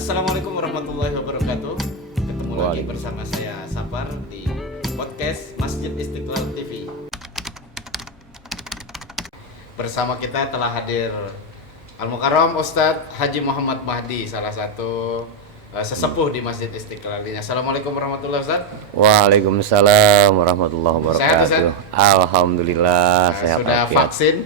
Assalamualaikum warahmatullahi wabarakatuh. Ketemu lagi Waalaikumsalam. bersama saya Sapar di podcast Masjid Istiqlal TV. Bersama kita telah hadir Al-Mukarram Ustadz Haji Muhammad Mahdi, salah satu sesepuh di Masjid Istiqlal ini. Assalamualaikum warahmatullahi wabarakatuh. Waalaikumsalam warahmatullahi Sehat, wabarakatuh. Ustaz? Alhamdulillah sehat Sudah walafiat. vaksin?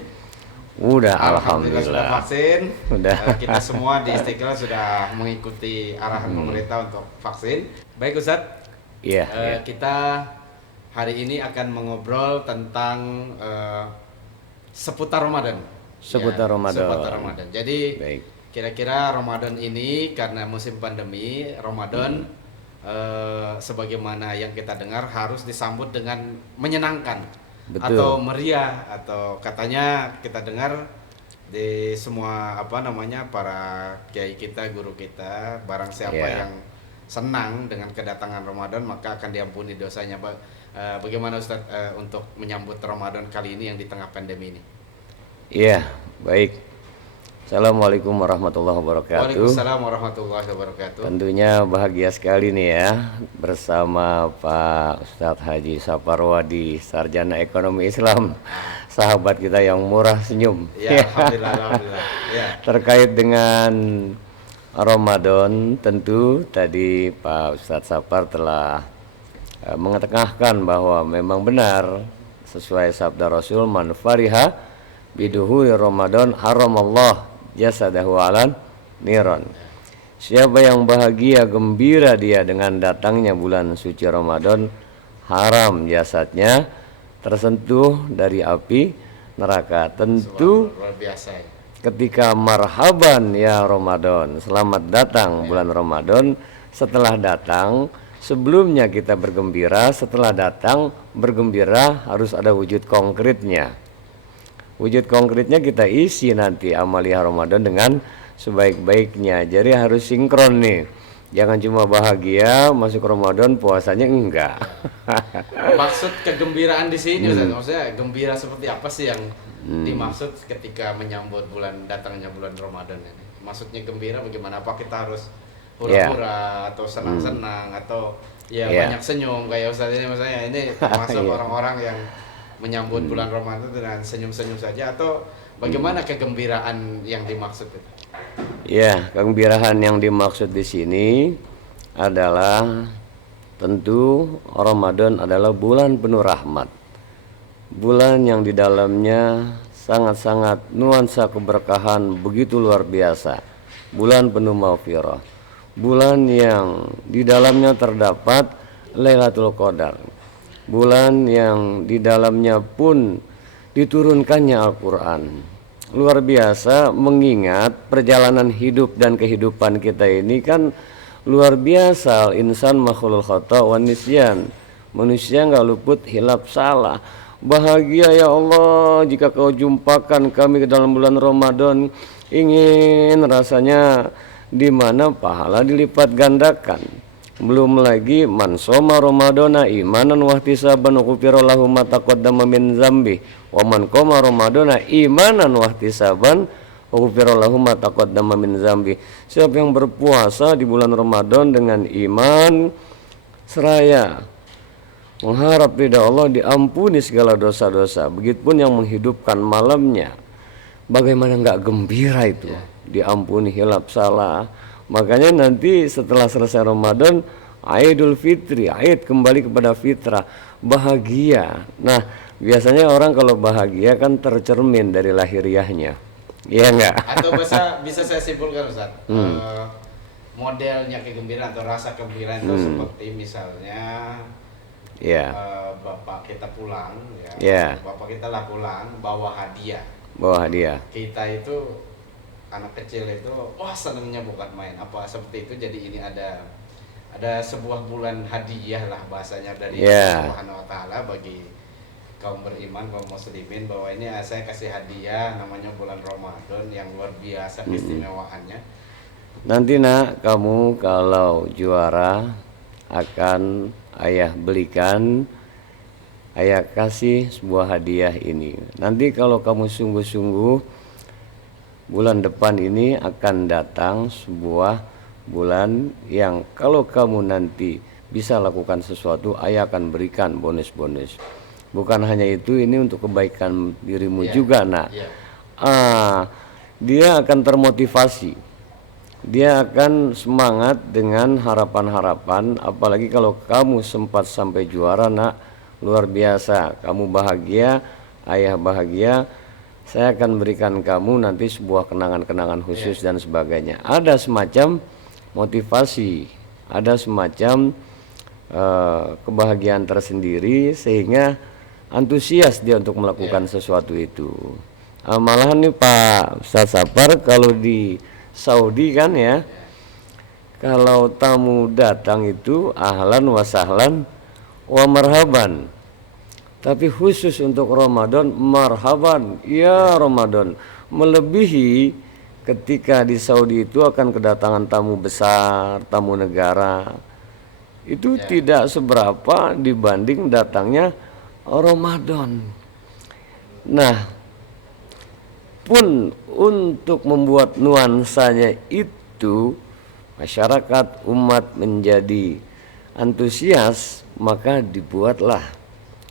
Udah Sudah alhamdulillah. vaksin. Udah. Kita semua di Istiqlal sudah mengikuti arahan pemerintah untuk vaksin. Baik Ustadz. Iya. Iya. Kita hari ini akan mengobrol tentang seputar Ramadan. Seputar Ramadan. Seputar Ramadan. Jadi Baik. kira-kira Ramadan ini karena musim pandemi, Ramadan sebagaimana yang kita dengar harus disambut dengan menyenangkan. Betul. Atau meriah, atau katanya kita dengar di semua para kiai kita, guru kita, barang siapa Iya. yang senang dengan kedatangan Ramadan maka akan diampuni dosanya. Bagaimana Ustadz untuk menyambut Ramadan kali ini yang di tengah pandemi ini? Iya, baik. Assalamualaikum warahmatullahi wabarakatuh. Waalaikumsalam warahmatullahi wabarakatuh. Tentunya bahagia sekali nih ya bersama Pak Ustadz Haji Saparwadi, Sarjana Ekonomi Islam, sahabat kita yang murah senyum. Ya, alhamdulillah. Ya. Terkait dengan Ramadan, tentu tadi Pak Ustadz Sapar telah mengetengahkan bahwa memang benar sesuai sabda Rasul, man fariha biduhuri Ramadan haramallah jasadahu alan niron. Siapa yang bahagia gembira dia dengan datangnya bulan suci Ramadan, haram jasadnya tersentuh dari api neraka. Tentu Luar biasa ya. ketika marhaban ya Ramadan, selamat datang bulan Ramadan. Setelah datang, sebelumnya kita bergembira, setelah datang bergembira harus ada wujud konkretnya. Wujud konkretnya kita isi nanti amalia Ramadan dengan sebaik-baiknya. Jadi harus sinkron nih. Jangan cuma bahagia masuk Ramadan puasanya enggak. Maksud kegembiraan di sini Ustaz, maksudnya gembira seperti apa sih yang dimaksud ketika menyambut datangnya bulan Ramadan ini? Maksudnya gembira bagaimana? Apa kita harus hura-hura atau senang-senang atau banyak senyum kayak Ustaz ini, maksudnya ini termasuk orang-orang yang menyambut bulan Ramadan dengan senyum-senyum saja, atau bagaimana kegembiraan yang dimaksud itu? Ya, kegembiraan yang dimaksud di sini adalah tentu Ramadan adalah bulan penuh rahmat. Bulan yang di dalamnya sangat-sangat nuansa keberkahan begitu luar biasa. Bulan penuh maghfirah. Bulan yang di dalamnya terdapat Lailatul Qadar. Bulan yang di dalamnya pun diturunkannya Al-Quran. Luar biasa, mengingat perjalanan hidup dan kehidupan kita ini kan luar biasa. Insan makhlul khata wa nisyan. Manusia nggak luput hilap salah. Bahagia ya Allah jika kau jumpakan kami ke dalam bulan Ramadan. Ingin rasanya di mana pahala dilipat gandakan. Belum lagi man shoma ramadhana imanan wa ihtisaban ghufira lahu ma taqaddama min dzambi wa man qama ramadhana imanan wa ihtisaban ghufira lahu ma taqaddama min dzambi. Siapa yang berpuasa di bulan Ramadan dengan iman seraya mengharap ridha Allah, diampuni segala dosa-dosa. Begitupun yang menghidupkan malamnya, bagaimana enggak gembira itu, diampuni hilap salah. Makanya nanti setelah selesai Ramadan, Idul Fitri, Aid kembali kepada fitrah, bahagia. Nah, biasanya orang kalau bahagia kan tercermin dari lahiriahnya, iya enggak? Atau bisa saya simpulkan Ustaz, modelnya kegembiraan atau rasa kegembiraan itu seperti misalnya bapak kita pulang, bapak kita lah pulang bawa hadiah. Kita itu anak kecil itu senangnya bukan main, apa seperti itu. Jadi ini ada sebuah bulan hadiah lah bahasanya dari Allah Subhanahu wa taala bagi kaum beriman, kaum muslimin, bahwa ini saya kasih hadiah namanya bulan Ramadan yang luar biasa keistimewaannya. Nanti nak, kamu kalau juara akan ayah belikan, ayah kasih sebuah hadiah ini. Nanti kalau kamu sungguh-sungguh, bulan depan ini akan datang sebuah bulan yang kalau kamu nanti bisa lakukan sesuatu, ayah akan berikan bonus-bonus. Bukan hanya itu, ini untuk kebaikan dirimu juga, nak. Dia akan termotivasi, dia akan semangat dengan harapan-harapan. Apalagi kalau kamu sempat sampai juara, nak, luar biasa, kamu bahagia, ayah bahagia. Saya akan berikan kamu nanti sebuah kenangan-kenangan khusus dan sebagainya. Ada semacam motivasi, ada semacam kebahagiaan tersendiri, sehingga antusias dia untuk melakukan sesuatu itu. Malahan nih Pak Ustaz Sapar, kalau di Saudi kan ya, kalau tamu datang itu ahlan wa sahlan wa marhaban. Tapi khusus untuk Ramadan, marhaban, ya Ramadan. Melebihi ketika di Saudi itu akan kedatangan tamu besar, tamu negara. Itu tidak seberapa dibanding datangnya Ramadan. Nah, pun untuk membuat nuansanya itu, masyarakat umat menjadi antusias, maka dibuatlah.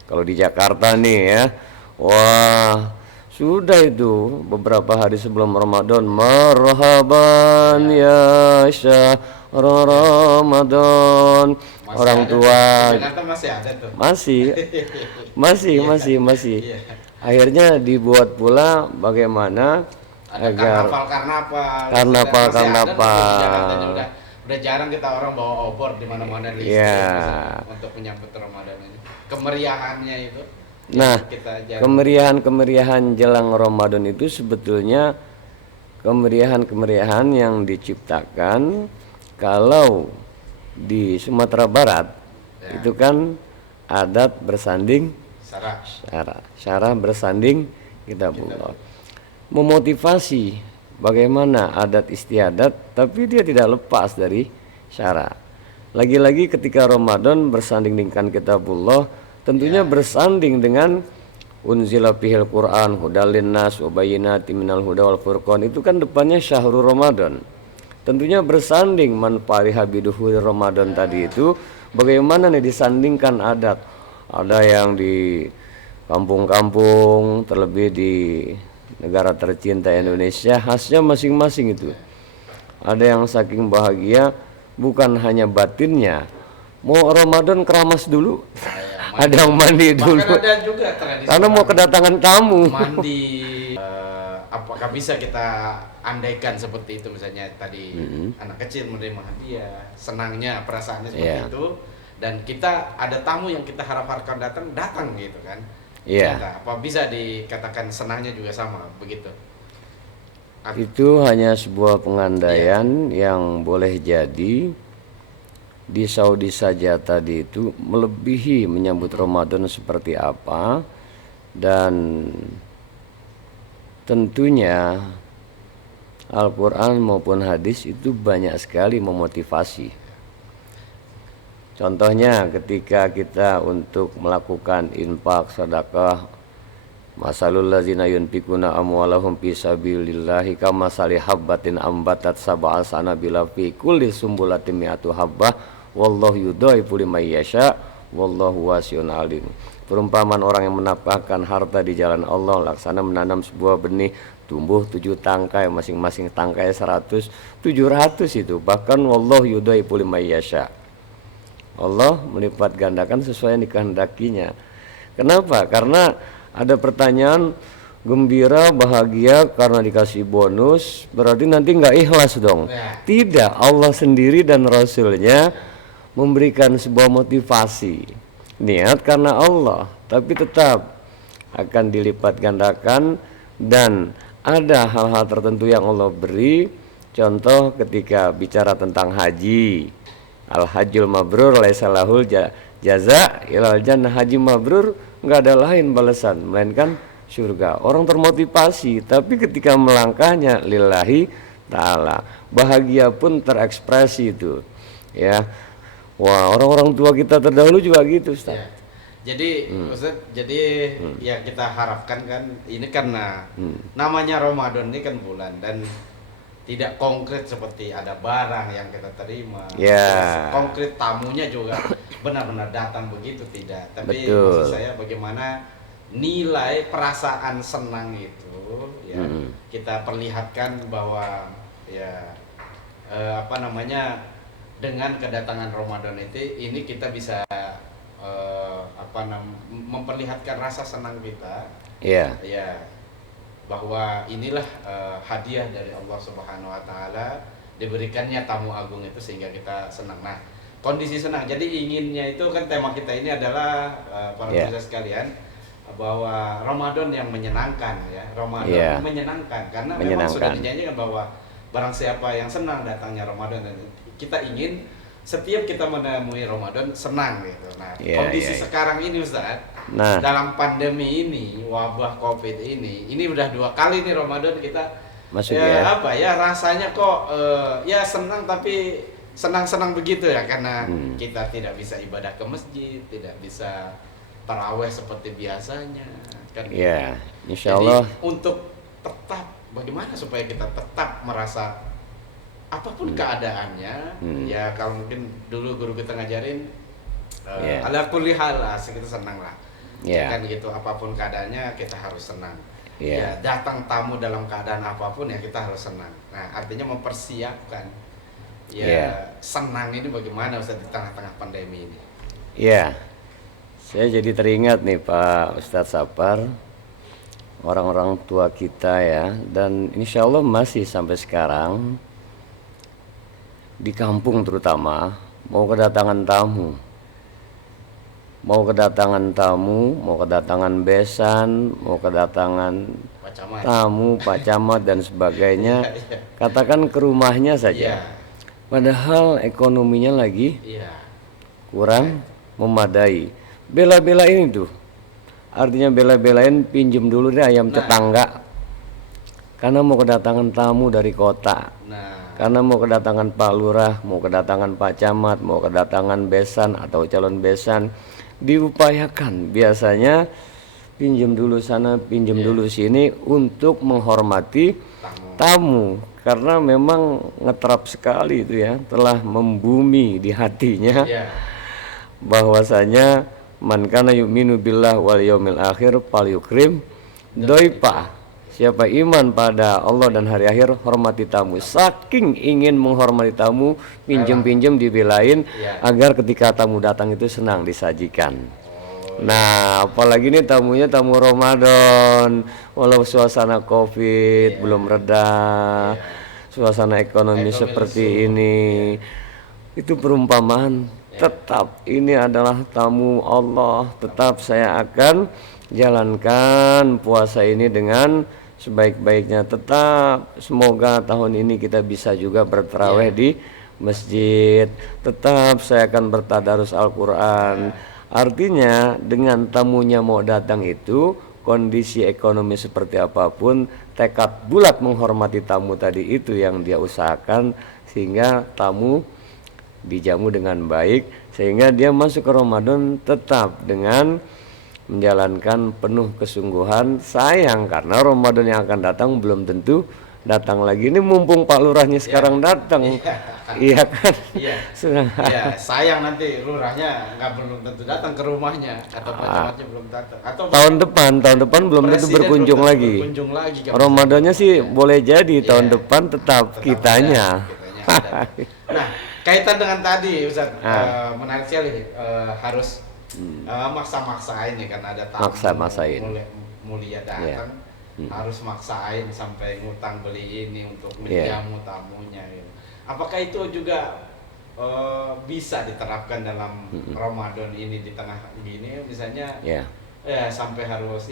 Kalau di Jakarta nih ya, wah sudah itu beberapa hari sebelum Ramadan, marhaban ya syahr Ramadan. Orang tua masih ada tuh. Masih. Akhirnya dibuat pula bagaimana ada agar karnaval. Udah jarang kita orang bawa obor di mana-mana di untuk menyambut Ramadan ini. Kemeriahannya itu. Nah, kemeriahan jelang Ramadan itu sebetulnya kemeriahan yang diciptakan kalau di Sumatera Barat itu kan adat bersanding syarah bersanding kitabullah. Memotivasi bagaimana adat istiadat, tapi dia tidak lepas dari syarah. Lagi-lagi ketika Ramadan bersanding dengan kitabullah, tentunya bersanding dengan unzila fihil Quran hudal linnas wa bayyinatin minal huda wal furqan, itu kan depannya syahrul Ramadan. Tentunya bersanding man fariha biduhul Ramadan tadi itu, bagaimana nih disandingkan adat. Ada yang di kampung-kampung, terlebih di negara tercinta Indonesia, khasnya masing-masing itu. Ada yang saking bahagia, bukan hanya batinnya, mau Ramadan keramas dulu. Ada yang mandi dulu. Bahkan ada juga tradisi karena mau kedatangan tamu. Mandi. Apakah bisa kita andaikan seperti itu, misalnya tadi anak kecil menerima hadiah, senangnya perasaannya seperti itu, dan kita ada tamu yang kita harapkan datang gitu kan. Apa bisa dikatakan senangnya juga sama begitu? Itu hanya sebuah pengandaian yang boleh jadi. Di Saudi saja tadi itu melebihi menyambut Ramadan seperti apa, dan tentunya Al-Quran maupun hadis itu banyak sekali memotivasi. Contohnya ketika kita untuk melakukan infak, sedekah, masalul ladzina yunfikuna amwalahum fi sabilillahi kamasali habbatin ambatat sab'a sanabila fi kulli sumbulatin mi'atu habbah wallahu yudhaifu liman yasha wallahu wasi'un alim. Perumpamaan orang yang menafkahkan harta di jalan Allah laksana menanam sebuah benih, tumbuh 7 tangkai, masing-masing tangkai 100, 700 itu. Bahkan wallahu yudhaifu liman yasha, Allah melipat gandakan sesuai yang dikehendakinya. Kenapa? Karena ada pertanyaan, gembira, bahagia karena dikasih bonus, berarti nanti nggak ikhlas dong? Tidak, Allah sendiri dan Rasulnya memberikan sebuah motivasi. Niat karena Allah, tapi tetap akan dilipat gandakan, dan ada hal-hal tertentu yang Allah beri. Contoh ketika bicara tentang haji, al-hajjul mabrur laisa lahul jaza ilal jannah. Haji mabrur nggak ada lain balasan melainkan surga. Orang termotivasi, tapi ketika melangkahnya lillahi ta'ala, bahagia pun terekspresi itu ya. Wah, orang-orang tua kita terdahulu juga gitu, Ustaz. Jadi Ustaz, ya kita harapkan kan ini karena namanya Ramadan ini kan bulan, dan tidak konkret seperti ada barang yang kita terima. Ya. Terus konkret tamunya juga benar-benar datang begitu tidak. Tapi Betul. maksud saya bagaimana nilai perasaan senang itu ya kita perlihatkan bahwa ya apa namanya dengan kedatangan Ramadan itu ini kita bisa memperlihatkan rasa senang kita Iya. ya bahwa inilah hadiah dari Allah Subhanahu wa taala diberikannya tamu agung itu sehingga kita senang. Nah, kondisi senang. Jadi inginnya itu kan tema kita ini adalah para pemirsa sekalian bahwa Ramadan yang menyenangkan ya. Ramadan menyenangkan karena memang sudah dijanjikan bahwa barang siapa yang senang datangnya Ramadan dan kita ingin setiap kita menemui Ramadan senang gitu. Nah, kondisi sekarang ini Ustaz, dalam pandemi ini, wabah Covid ini udah 2 kali nih Ramadan kita masuk apa ya rasanya kok ya senang tapi senang-senang begitu ya karena kita tidak bisa ibadah ke masjid, tidak bisa taraweh seperti biasanya kan. Iya, insya Allah. Jadi untuk tetap bagaimana supaya kita tetap merasa apapun keadaannya ya kalau mungkin dulu guru kita ngajarin ala kulli hal kita senang lah. Kan gitu apapun keadaannya kita harus senang. Ya datang tamu dalam keadaan apapun ya kita harus senang. Nah, artinya mempersiapkan senang ini bagaimana Ustaz di tengah-tengah pandemi ini. Iya. Saya jadi teringat nih Pak Ustadz Sapar, orang-orang tua kita ya, dan insya Allah masih sampai sekarang di kampung terutama mau kedatangan tamu, mau kedatangan besan, mau kedatangan tamu, Pak Camat dan sebagainya, katakan ke rumahnya saja. Padahal ekonominya lagi kurang memadai. Bela-belain itu, artinya bela-belain pinjem dulu deh ayam tetangga, karena mau kedatangan tamu dari kota, karena mau kedatangan Pak Lurah, mau kedatangan Pak Camat, mau kedatangan besan atau calon besan, diupayakan biasanya pinjem dulu sana, pinjem dulu sini untuk menghormati tamu, karena memang ngeterap sekali itu ya, telah membumi di hatinya bahwasanya man kana yu'minu billah wal yaumil akhir falyukrim doipa. Siapa iman pada Allah dan hari akhir, hormati tamu. Saking ingin menghormati tamu, pinjem-pinjem dibelain agar ketika tamu datang itu senang disajikan. Nah, apalagi nih tamunya tamu Ramadan, walau suasana Covid belum reda, suasana ekonomi seperti ini, itu perumpamaan. Tetap ini adalah tamu Allah, tetap saya akan jalankan puasa ini dengan sebaik-baiknya. Tetap semoga tahun ini kita bisa juga bertarawih di masjid. Tetap saya akan bertadarus Al-Quran. Artinya dengan tamunya mau datang itu, kondisi ekonomi seperti apapun, tekad bulat menghormati tamu tadi itu yang dia usahakan, sehingga tamu dijamu dengan baik, sehingga dia masuk ke Ramadan tetap dengan menjalankan penuh kesungguhan. Sayang karena Ramadan yang akan datang belum tentu datang lagi. Ini mumpung Pak Lurahnya sekarang datang, iya kan? Sayang nanti lurahnya belum tentu datang ke rumahnya atau Pak Camatnya belum datang. Atau tahun depan belum tentu berkunjung lagi. Ramadannya sih boleh jadi tahun depan tetap kitanya. Nah, kaitan dengan tadi Ustaz, menarik sekali harus maksa-maksain ya karena ada tamu mulia datang, harus maksain sampai ngutang beli ini untuk menjamu tamunya gitu. Apakah itu juga bisa diterapkan dalam Ramadan ini di tengah gini misalnya sampai harus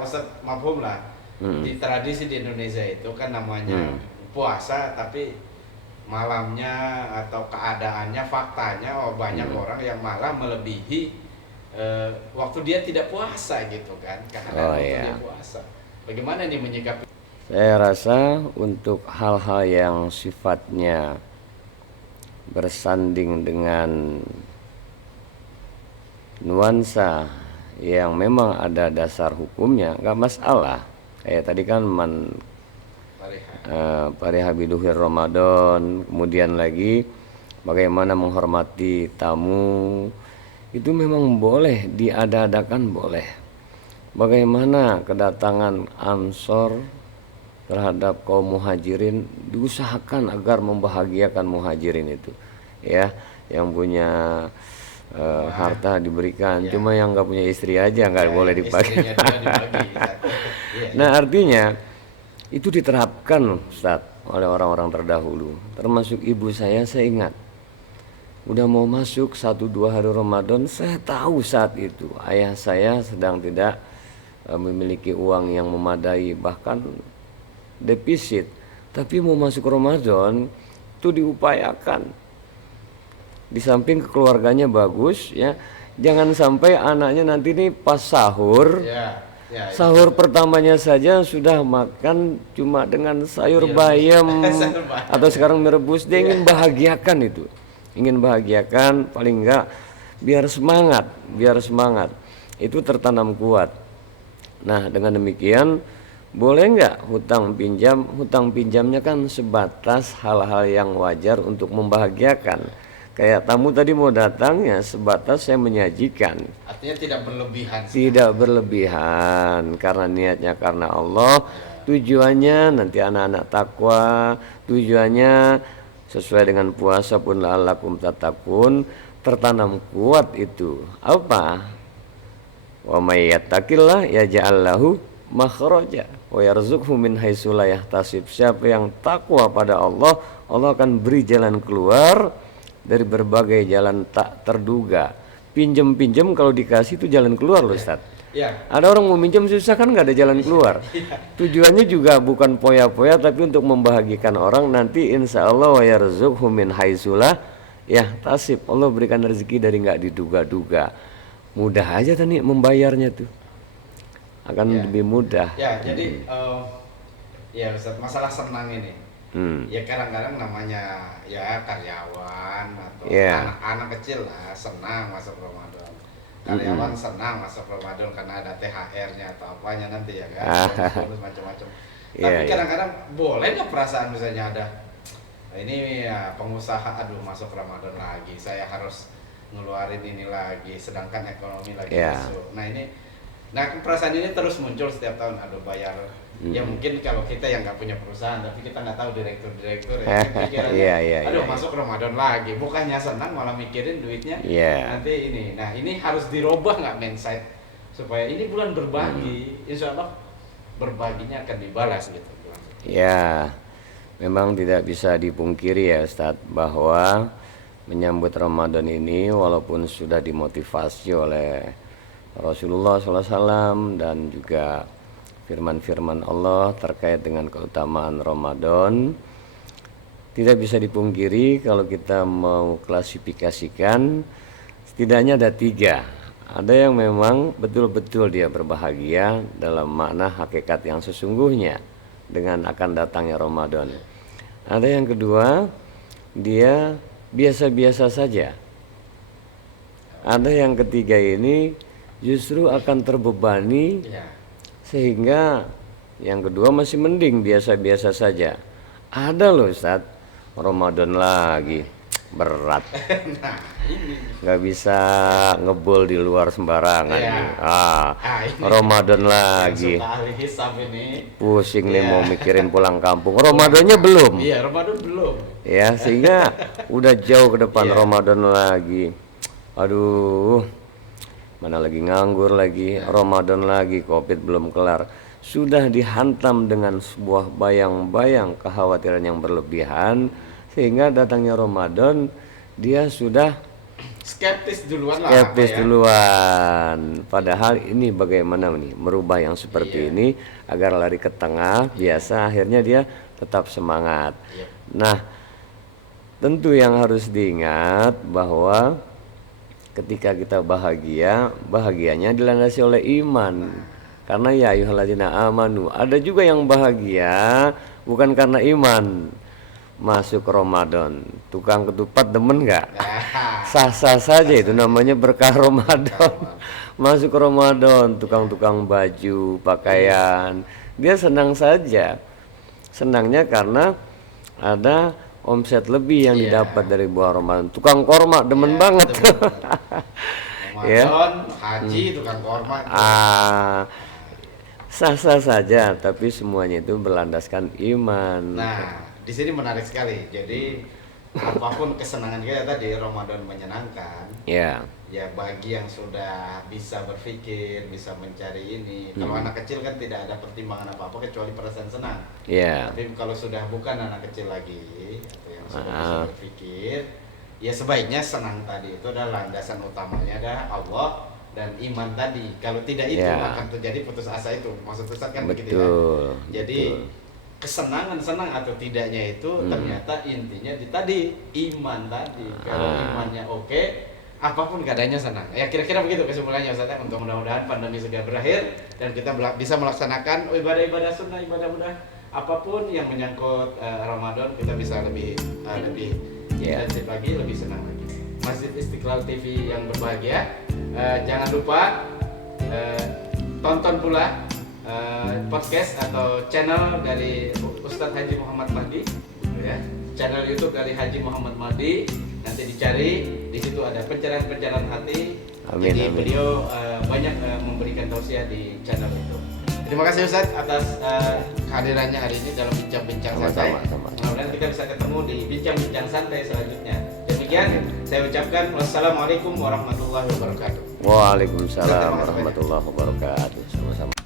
Ustaz mafhum lah di tradisi di Indonesia itu kan namanya puasa tapi malamnya atau keadaannya faktanya banyak orang yang malah melebihi waktu dia tidak puasa gitu kan karena waktu dia puasa. Bagaimana nih menyikapi? Saya rasa untuk hal-hal yang sifatnya bersanding dengan nuansa yang memang ada dasar hukumnya nggak masalah. Kayak tadi kan Pariha biduhir Ramadan, kemudian lagi bagaimana menghormati tamu, itu memang boleh diada-adakan, boleh. Bagaimana kedatangan Ansor terhadap kaum muhajirin, diusahakan agar membahagiakan muhajirin itu, ya, yang punya harta diberikan, cuma yang nggak punya istri aja nggak boleh dibagi. Nah, artinya itu diterapkan, Ustaz, oleh orang-orang terdahulu, termasuk ibu saya ingat, udah mau masuk 1-2 hari Ramadan, saya tahu saat itu ayah saya sedang tidak memiliki uang yang memadai, bahkan defisit, tapi mau masuk Ramadan itu diupayakan. Di samping keluarganya bagus, ya, jangan sampai anaknya nanti nih pas sahur, sahur pertamanya saja sudah makan cuma dengan sayur bayam atau sekarang mie rebus. Dia ingin bahagiakan itu, ingin bahagiakan, paling enggak biar semangat itu tertanam kuat. Nah, dengan demikian boleh enggak hutang pinjamnya kan sebatas hal-hal yang wajar untuk membahagiakan. Kayak tamu tadi mau datang, ya sebatas saya menyajikan. Artinya tidak berlebihan. Tidak berlebihan, karena niatnya karena Allah, tujuannya nanti anak-anak takwa, tujuannya sesuai dengan puasa pun la'allakum tattaqun, tertanam kuat itu. Apa? Wa may yattaqillah yaj'al lahu makhraja wa yarzuqhu min haitsu la yahtasib. Siapa yang takwa pada Allah, Allah akan beri jalan keluar dari berbagai jalan tak terduga. Pinjem kalau dikasih itu jalan keluar loh, Ustaz. Ada orang mau minjem susah kan, nggak ada jalan keluar. Tujuannya juga bukan poya-poya, tapi untuk membahagikan orang. Nanti insya Allah wa yarzuqhu min haitsu la yahtasib. Allah berikan rezeki dari nggak diduga-duga. Mudah aja tadi membayarnya tuh, akan lebih mudah. Jadi ya Ustaz, masalah senang ini, ya kadang-kadang namanya ya karyawan atau anak-anak kecil lah senang masuk Ramadan. Karyawan senang masuk Ramadan karena ada THR-nya atau apanya nanti, ya kan, bonus macam-macam. Tapi kadang-kadang boleh nggak perasaan misalnya ada ini ya pengusaha, aduh masuk Ramadan lagi, saya harus ngeluarin ini lagi, sedangkan ekonomi lagi masuk. Nah perasaan ini terus muncul setiap tahun, aduh bayar. Ya mungkin kalau kita yang nggak punya perusahaan, tapi kita nggak tahu direktur ya, pikirannya, aduh masuk Ramadan lagi, bukannya senang malah mikirin duitnya nanti ini. Nah ini harus dirubah nggak mindset, supaya ini bulan berbagi, insya Allah berbaginya akan dibalas gitu. Ya, memang tidak bisa dipungkiri ya Ustadz, bahwa menyambut Ramadan ini walaupun sudah dimotivasi oleh Rasulullah SAW dan juga firman-firman Allah terkait dengan keutamaan Ramadan, tidak bisa dipungkiri kalau kita mau klasifikasikan, setidaknya ada 3. Ada yang memang betul-betul dia berbahagia dalam makna hakikat yang sesungguhnya dengan akan datangnya Ramadan. Ada yang kedua, dia biasa-biasa saja. Ada yang ketiga ini justru akan terbebani, sehingga yang kedua masih mending biasa-biasa saja. Ada loh Ustaz, Ramadan lagi berat, nggak bisa ngebol di luar sembarangan. Ramadan lagi pusing nih mau mikirin pulang kampung. Ramadannya belum. Ramadan belum. Ya, sehingga udah jauh ke depan Ramadan lagi. Aduh, mana lagi nganggur lagi, Ramadan lagi, Covid belum kelar. Sudah dihantam dengan sebuah bayang-bayang kekhawatiran yang berlebihan, sehingga datangnya Ramadan dia sudah skeptis duluan. Padahal ini bagaimana nih merubah yang seperti ini agar lari ke tengah biasa, akhirnya dia tetap semangat. Nah, tentu yang harus diingat bahwa ketika kita bahagia, bahagianya dilandasi oleh iman. Karena ya ayyuhalladzina amanu, ada juga yang bahagia bukan karena iman. Masuk Ramadan, tukang ketupat demen nggak? Sah-sah saja, itu namanya berkah Ramadan. Masuk Ramadan, tukang-tukang baju, pakaian, dia senang saja. senangnya karena ada omset lebih yang Iya. didapat dari bulan Ramadan. Tukang korma demen banget. Ya. Ramadan, haji, tukang korma. Ah, sah-sah saja, tapi semuanya itu berlandaskan iman. Nah, di sini menarik sekali. Jadi apapun kesenangan kita tadi, Ramadan menyenangkan. Ya, Ya bagi yang sudah bisa berpikir, bisa mencari ini. Kalau anak kecil kan tidak ada pertimbangan apa-apa kecuali perasaan senang. ya, Tapi kalau sudah bukan anak kecil lagi atau yang sudah bisa Ah. berpikir, ya sebaiknya senang tadi itu adalah landasan utamanya adalah Allah dan iman tadi. Kalau tidak itu Ya. akan terjadi putus asa itu. Maksud Ustaz kan begitu ya. betul. Jadi betul. kesenangan senang atau tidaknya itu ternyata intinya di tadi iman tadi. Kalau imannya oke, apapun keadaannya senang. Ya kira-kira begitu kesimpulannya Ustaz ya. Untuk mudah-mudahan pandemi segera berakhir dan kita bisa melaksanakan ibadah-ibadah sunnah, ibadah-ibadah apapun yang menyangkut Ramadan, kita bisa lebih Ya. intensif lagi, lebih senang lagi. Masjid Istiqlal TV yang berbahagia, jangan lupa tonton pula podcast atau channel dari Ustadz Haji Muhammad Mahdi, ya. Channel YouTube dari Haji Muhammad Mahdi. Nanti dicari, di situ ada pencerahan-pencerahan hati. Amin, Jadi amin. beliau banyak memberikan tausiah di channel itu. Terima kasih Ustadz atas kehadirannya hari ini dalam bincang-bincang santai. Sama-sama. Mudah-mudahan kita bisa ketemu di bincang-bincang santai selanjutnya. Demikian saya ucapkan wassalamualaikum warahmatullahi wabarakatuh. Waalaikumsalam warahmatullahi wabarakatuh. Sama-sama.